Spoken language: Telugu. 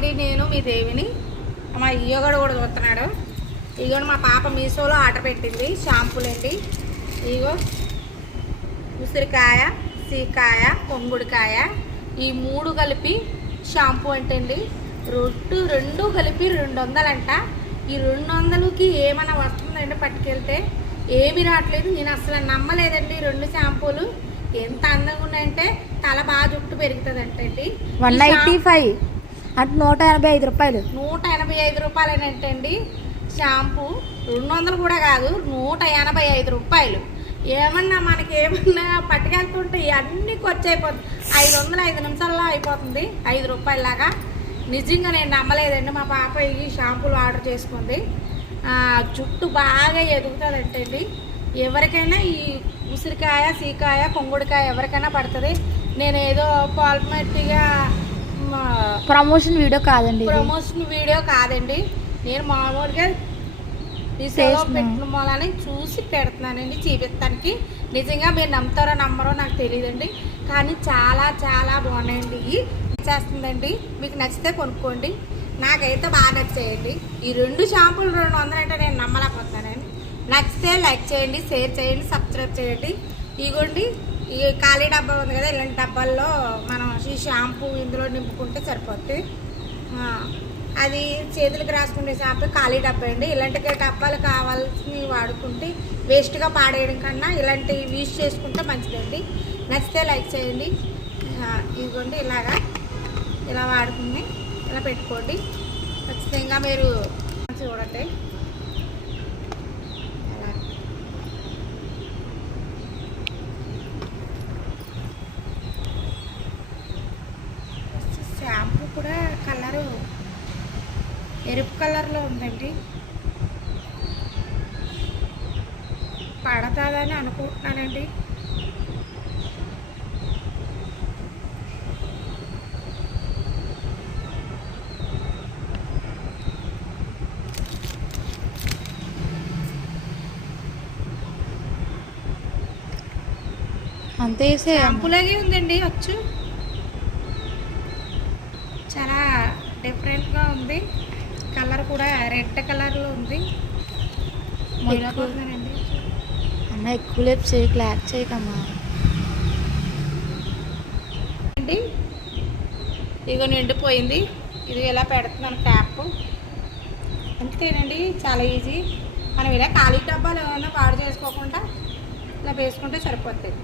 అండి, నేను మీ దేవిని. మా ఇయ్యగడు కూడా చూస్తున్నాడు. ఇగో మా పాప మీషోలో ఆర్డర్ పెట్టింది షాంపూలు అండి. ఇగో ఉసిరికాయ, సీకాయ, కొంగుడికాయ ఈ 3 కలిపి షాంపూ అంటండి. రెండు కలిపి 200 అంట. ఈ 200కి ఏమైనా వస్తుందండి పట్టుకెళ్తే? ఏమి రావట్లేదు. నేను అసలు నమ్మలేదండి. 2 షాంపూలు ఎంత అందంగా ఉన్నాయంటే తల బాగా జుట్టు పెరుగుతుంది అంటండి. 195 అంటే 185 రూపాయలు. 185 రూపాయలేనంటండి షాంపూ. 200 కూడా కాదు, 185 రూపాయలు. ఏమన్నా మనకి ఏమన్నా పట్టుకెళ్తుంటే అన్నీ ఖర్చు అయిపోతుంది. 500 5 నిమిషాల్లో అయిపోతుంది, 5 రూపాయలలాగా. నిజంగా నేను నమ్మలేదండి. మా పాప ఈ షాంపూలు ఆర్డర్ చేసుకుంది. జుట్టు బాగా ఎదుగుతుందంటండి. ఎవరికైనా ఈ ఉసిరికాయ, సీకాయ, కొంగుడికాయ ఎవరికైనా పడుతుంది. నేను ఏదో పాల్మెట్టిగా ప్రమోషన్ వీడియో కాదండి. నేను మామూలుగా మీషోలో పెట్టిన మూలని చూసి పెడుతున్నానండి చూపిస్తానికి. నిజంగా మీరు నమ్ముతారో నమ్మరో నాకు తెలియదండి, కానీ చాలా చాలా బాగున్నాయండి. చేస్తుందండి. మీకు నచ్చితే కొనుక్కోండి. నాకైతే బాగా నచ్చాయండి. ఈ 2 షాంపూలు 200 అంటే నేను నమ్మలేకపోతున్నానండి. నచ్చితే లైక్ చేయండి, షేర్ చేయండి, సబ్స్క్రైబ్ చేయండి. ఇగోండి ఈ ఖాళీ డబ్బా ఉంది కదా, ఇలాంటి డబ్బాల్లో మనం ఈ షాంపూ ఇందులో నింపుకుంటే సరిపోద్ది. అది చేతులకు రాసుకునే షాంపూ ఖాళీ డబ్బా అండి. ఇలాంటి డబ్బాలు కావాల్సినవి వాడుకుంటే వేస్ట్గా పాడేయడం కన్నా ఇలాంటివి యూజ్ చేసుకుంటే మంచిదండి. నచ్చితే లైక్ చేయండి. ఇదిగోండి ఇలా వాడుకుని ఇలా పెట్టుకోండి. ఖచ్చితంగా మీరు చూడండి. షాంపూ కూడా కలరు ఎరుపు కలర్లో ఉందండి. పడతాదని అనుకుంటున్నానండి. అంతే షాంపూలాగే ఉందండి. వచ్చు చాలా డిఫరెంట్గా ఉంది. కలర్ కూడా రెడ్ కలర్లో ఉంది. అన్న ఎక్కువ లేపు చేయి, క్లాక్ చేయకమ్మా అండి. ఇదిగో నిండిపోయింది. ఇది ఇలా పెడుతున్నాను ట్యాప్. అంతేనండి, చాలా ఈజీ. మనం ఇలా ఖాళీ డబ్బాలు ఏమైనా పాడు చేసుకోకుండా ఇలా వేసుకుంటే సరిపోతుంది.